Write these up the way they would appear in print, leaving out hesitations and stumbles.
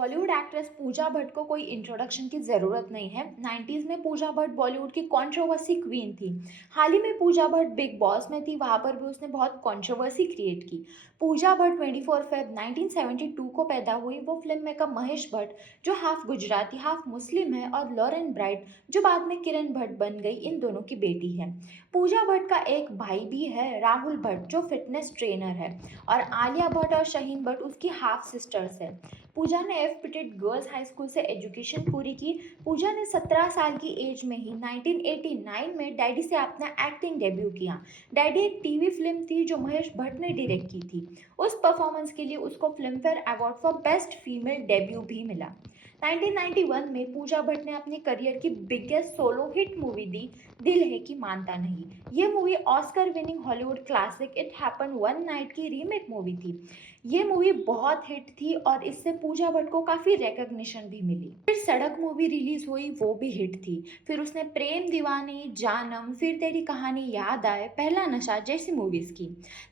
Bollywood actress Pooja Bhatt को कोई introduction की ज़रूरत नहीं है। 90s में पूजा भट्ट बॉलीवुड की कंट्रोवर्सी क्वीन थी। हाल ही में पूजा भट्ट बिग बॉस में थी, वहाँ पर भी उसने बहुत कंट्रोवर्सी क्रिएट की। पूजा भट्ट 24 फेब 1972 को पैदा हुई। वो फिल्म मेकर महेश भट्ट, जो हाफ गुजराती हाफ मुस्लिम है, और लॉरेन ब्राइट, जो बाद में किरण भट्ट बन गई, इन दोनों की बेटी है। पूजा भट्ट का एक भाई भी है, राहुल भट्ट, जो फिटनेस ट्रेनर है, और आलिया भट्ट और शहीन भट्ट उसकी हाफ सिस्टर्स है। पूजा ने F pitted girls high school से एजुकेशन पूरी की। पूजा ने 17 साल की एज में ही 1989 में डैडी से अपना एक्टिंग डेब्यू किया। डैडी एक टीवी फिल्म थी जो महेश भट्ट ने डायरेक्ट की थी। उस परफॉर्मेंस के लिए उसको film fair award for best female debut भी मिला। 1991 में पूजा भट्ट ने अपने करियर की बिगेस्ट सोलो हिट मूवी दी, दिल है कि मानता नहीं। ये movie Oscar winning Hollywood classic it happen one night की रीमेक मूवी थी। ये मूवी बहुत हिट थी और इससे पूजा भट्ट को काफ़ी रिकग्निशन भी मिली। फिर सड़क मूवी रिलीज हुई, वो भी हिट थी। फिर उसने प्रेम दीवानी, जानम, फिर तेरी कहानी याद आए, पहला नशा जैसी मूवीज की।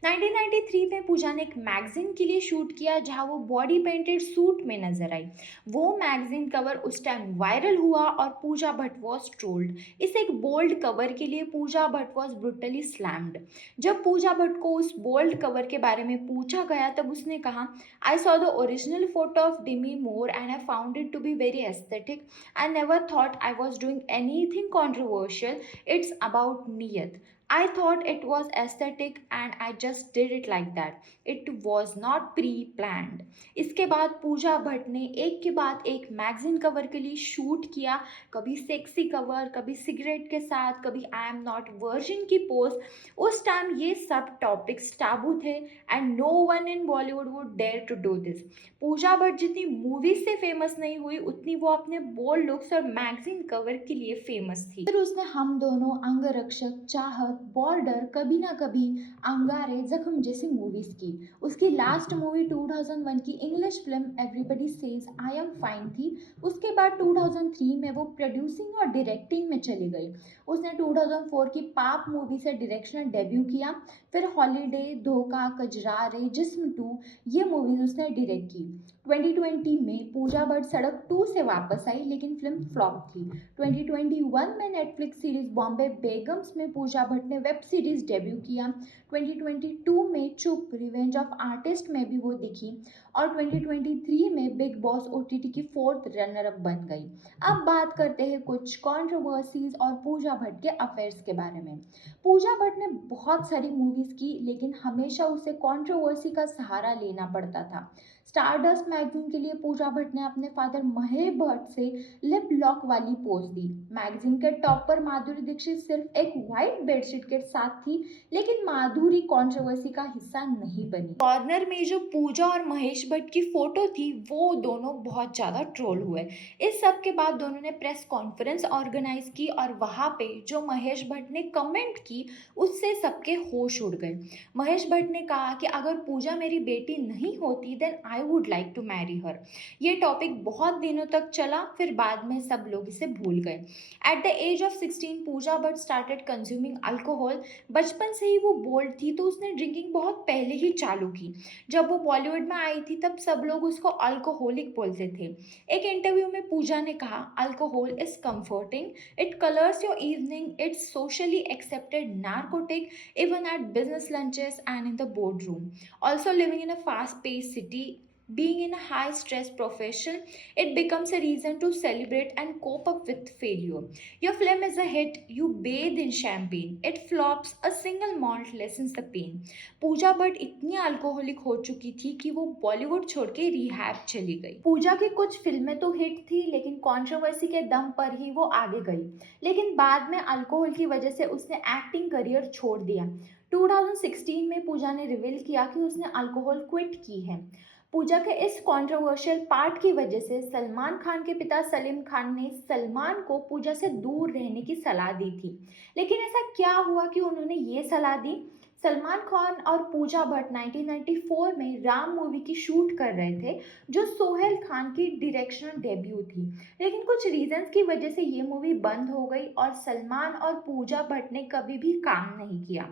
1993 में पूजा ने एक मैगजीन के लिए शूट किया जहां वो बॉडी पेंटेड सूट में नजर आई। वो मैगजीन कवर उस टाइम वायरल हुआ और पूजा भट्ट वॉज ट्रोल्ड। इस एक बोल्ड कवर के लिए पूजा भट्ट वॉज ब्रुटली स्लैम्ड। जब पूजा भट्ट को उस बोल्ड कवर के बारे में पूछा गया तब उसने कहा, I saw the original photo of Demi Moore and I found it to be very aesthetic. I never thought I was doing anything controversial. It's about niyat. I thought it was aesthetic and I just did it like that. It was not pre-planned. इसके बाद पूजा भट्ट ने एक के बाद एक magazine cover के लिए shoot किया। कभी सेक्सी कवर, कभी सिगरेट के साथ, कभी आई एम नॉट वर्जिन की पोज। उस टाइम ये सब टॉपिक्स टाबू थे and no one in Bollywood would dare to do this. Pooja Bhatt जितनी मूवीज से फेमस नहीं हुई उतनी वो अपने बोल्ड लुक्स और मैगजीन कवर के लिए फेमस थी। फिर उसने हम दोनों, अंगरक्षक, चाहत, बॉर्डर, कभी ना कभी, अंगारे, जख्म जैसी मूवीज की। उसकी लास्ट मूवी 2001 की English film everybody says I am fine थी। उसके बाद 2003 में वो प्रोड्यूसिंग और डायरेक्टिंग में चली गई। उसने 2004 की पाप मूवी से डायरेक्शनल डेब्यू किया। फिर हॉलीडे, धोखा, कजरारे, जिस्म 2, ये मूवीज उसने डायरेक्ट की। 2020 में पूजा भट्ट सड़क 2 से वापस आई, लेकिन फिल्म फ्लॉप थी। 2021 में नेटफ्लिक्स सीरीज बॉम्बे बेगम्स में पूजा भट्ट ने वेब सीरीज डेब्यू किया। 2022 में चुप, रिवेंज ऑफ आर्टिस्ट में भी वो दिखी, और 2023 में बिग बॉस ओटीटी की 4th रनर अप बन गई। अब बात करते हैं कुछ कंट्रोवर्सीज और पूजा भट्ट के अफेयर्स के बारे में। पूजा भट्ट ने बहुत सारी मूवीज की, लेकिन हमेशा उसे कंट्रोवर्सी का सहारा लेना पड़ता था। स्टारडस्ट मैगजीन के लिए पूजा भट्ट ने अपने फादर महेश भट्ट से लिप लॉक वाली पोज दी। मैगजीन के टॉप पर माधुरी दीक्षित सिर्फ एक व्हाइट बेडशीट के साथ थी, लेकिन माधुरी कंट्रोवर्सी का हिस्सा नहीं बनी। कॉर्नर में जो पूजा और महेश भट्ट की फोटो थी, वो दोनों बहुत ज्यादा ट्रोल हुए। इस सब के बाद दोनों ने प्रेस कॉन्फ्रेंस ऑर्गेनाइज की और वहां पे जो महेश भट्ट ने कमेंट की उससे सबके होश उड़ गए। महेश भट्ट ने कहा कि अगर पूजा मेरी बेटी नहीं होती then I would like to marry her. ये टॉपिक बहुत दिनों तक चला, फिर बाद में सब लोग इसे भूल गए। At the age of 16 Pooja Bhatt started consuming alcohol. बचपन से ही वो बोल्ड थी तो उसने ड्रिंकिंग बहुत पहले ही चालू की। जब वो बॉलीवुड में आई थी तब सब लोग उसको अल्कोहलिक बोलते थे। एक इंटरव्यू में पूजा ने कहा, alcohol is comforting, it colours your evening, it's socially accepted narcotic even at business lunches and in the boardroom. Also, living in a fast paced city, being in a high stress profession, it becomes a reason to celebrate and cope up with failure. Your film is a hit, you bathe in champagne. It flops, a single malt lessens the pain. Pooja Bhatt इतनी alcoholic हो चुकी थी कि वो बॉलीवुड छोड़ के rehab चली गई। पूजा की कुछ फिल्में तो हिट थी, लेकिन कंट्रोवर्सी के दम पर ही वो आगे गई। लेकिन बाद में अल्कोहल की वजह से उसने एक्टिंग करियर छोड़ दिया। 2016 में पूजा ने रिवील किया कि उसने अल्कोहल क्विट की है। पूजा के इस कंट्रोवर्शियल पार्ट की वजह से सलमान खान के पिता सलीम खान ने सलमान को पूजा से दूर रहने की सलाह दी थी। लेकिन ऐसा क्या हुआ कि उन्होंने ये सलाह दी? सलमान खान और पूजा भट्ट 1994 में राम मूवी की शूट कर रहे थे, जो सोहेल खान की डायरेक्शनल डेब्यू थी। लेकिन कुछ रीजंस की वजह से ये मूवी बंद हो गई और सलमान और पूजा भट्ट ने कभी भी काम नहीं किया।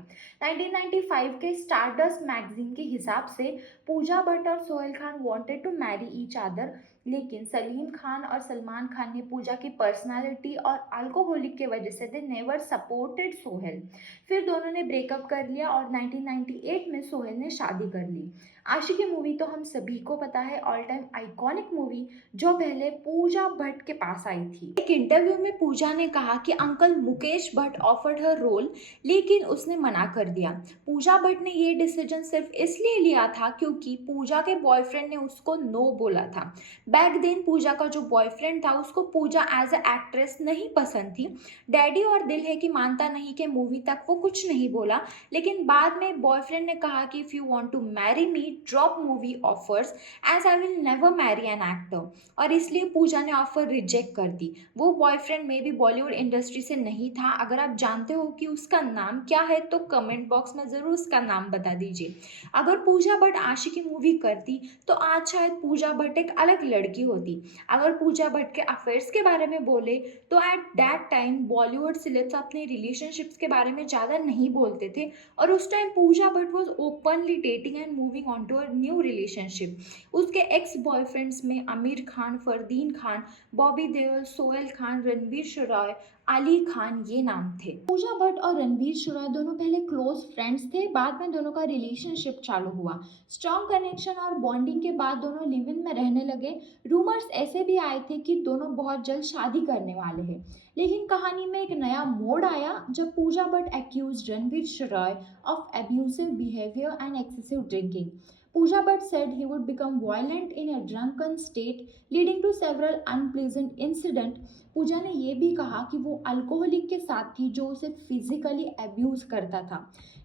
1995 के स्टारडस्ट मैगजीन के हिसाब से पूजा भट्ट और Sohail Khan wanted to marry each other. लेकिन सलीम खान और सलमान खान ने पूजा की पर्सनालिटी और अल्कोहलिक की वजह से दे नेवर सपोर्टेड सोहेल। फिर दोनों ने ब्रेकअप कर लिया और 1998 में सोहेल ने शादी कर ली। आशिकी मूवी तो हम सभी को पता है, ऑल टाइम आइकॉनिक मूवी, जो पहले पूजा भट्ट के पास आई थी। एक इंटरव्यू में पूजा ने कहा कि अंकल मुकेश भट्ट ऑफर्ड हर रोल, लेकिन उसने मना कर दिया। पूजा भट्ट ने ये डिसीजन सिर्फ इसलिए लिया था क्योंकि पूजा के बॉयफ्रेंड ने उसको नो बोला था। बैक देन पूजा का जो बॉयफ्रेंड था उसको पूजा एज अ एक्ट्रेस नहीं पसंद थी। डैडी और दिल है कि मानता नहीं के मूवी तक वो कुछ नहीं बोला, लेकिन बाद में बॉयफ्रेंड ने कहा कि if you want to marry me drop movie offers as I will never marry an actor, और इसलिए पूजा ने ऑफर रिजेक्ट कर दी। वो बॉयफ्रेंड में भी बॉलीवुड इंडस्ट्री से नहीं था। अगर आप जानते हो कि उसका नाम क्या है तो कमेंट बॉक्स में ज़रूर उसका नाम बता दीजिए। अगर पूजा भट्ट आशिकी मूवी करती तो आज शायद पूजा भट्ट एक अलग लड़की होती। अगर पूजा भट्ट के अफेयर्स के बारे में बोले तो at that time Bollywood celebs अपने रिलेशनशिप्स के बारे में ज़्यादा नहीं बोलते थे, और उस time Pooja Bhatt was openly dating and moving on to a new relationship. उसके एक्स बॉयफ्रेंड्स में आमिर खान, फरदीन खान, बॉबी देओल, सोहेल खान, रणवीर शराय, अली खान, ये नाम थे। पूजा भट्ट और रणवीर शराय दोनों पहले क्लोज फ्रेंड्स थे, बाद में दोनों का रिलेशनशिप चालू हुआ। स्ट्रॉन्ग कनेक्शन और बॉन्डिंग के बाद दोनों लिव इन में रहने लगे। रूमर्स ऐसे भी आए थे कि दोनों बहुत जल्द शादी करने वाले हैं, लेकिन कहानी में एक नया मोड़ आया जब Pooja Bhatt accuse Ranveer Shorey of abusive behavior and excessive drinking. Pooja Bhatt said he would become violent in a drunken state, leading to several unpleasant incidents. पूजा ने यह भी कहा कि वो अल्कोहलिक के साथ थी जो उसे फिजिकली अब्यूज करता था।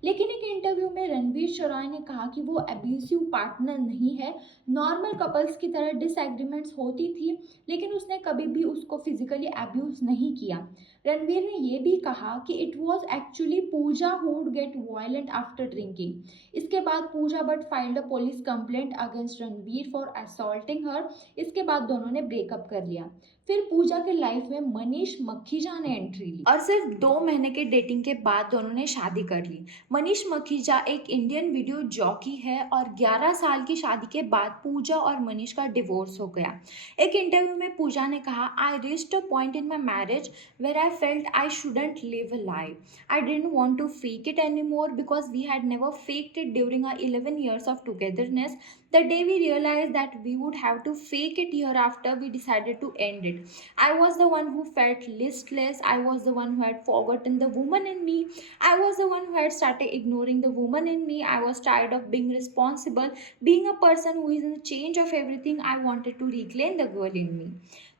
लेकिन एक इंटरव्यू में रणवीर शराय ने कहा कि वो अब्यूसिव पार्टनर नहीं है। नॉर्मल कपल्स की तरह डिसएग्रीमेंट्स होती थी, लेकिन उसने कभी भी उसको फिजिकली अब्यूज नहीं किया। रणवीर ने यह भी कहा कि it was actually Pooja who would get violent after drinking. इसके बाद Pooja Bhatt filed a police complaint against Ranveer for assaulting her. इसके बाद दोनों ने ब्रेकअप कर लिया। फिर पूजा के लाइफ में मनीष मखीजा ने एंट्री ली और सिर्फ 2 महीने के डेटिंग के बाद दोनों ने शादी कर ली। मनीष मखीजा एक इंडियन वीडियो जॉकी है और 11 साल की शादी के बाद पूजा और मनीष का डिवोर्स हो गया। एक इंटरव्यू में पूजा ने कहा, I reached a point in my marriage where I felt I shouldn't live a life. I didn't want to fake it anymore because we had never faked it during our 11 years of togetherness. The day we realized that we would have to fake it hereafter, we decided to end it. I was the one who felt listless. I was the one who had forgotten the woman in me. I was the one who had started ignoring the woman in me. I was tired of being responsible, being a person who is in change of everything. I wanted to reclaim the girl in me.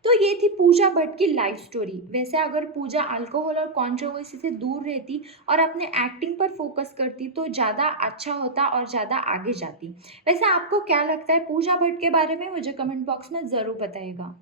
तो ये थी पूजा भट्ट की life story. वैसे अगर पूजा alcohol और controversy से दूर रहती और अपने एक्टिंग पर फोकस करती तो ज़्यादा अच्छा होता और ज़्यादा आगे जाती। वैसे आपको क्या लगता है पूजा भट्ट के बारे में? मुझे कमेंट बॉक्स में ज़रूर बताइएगा।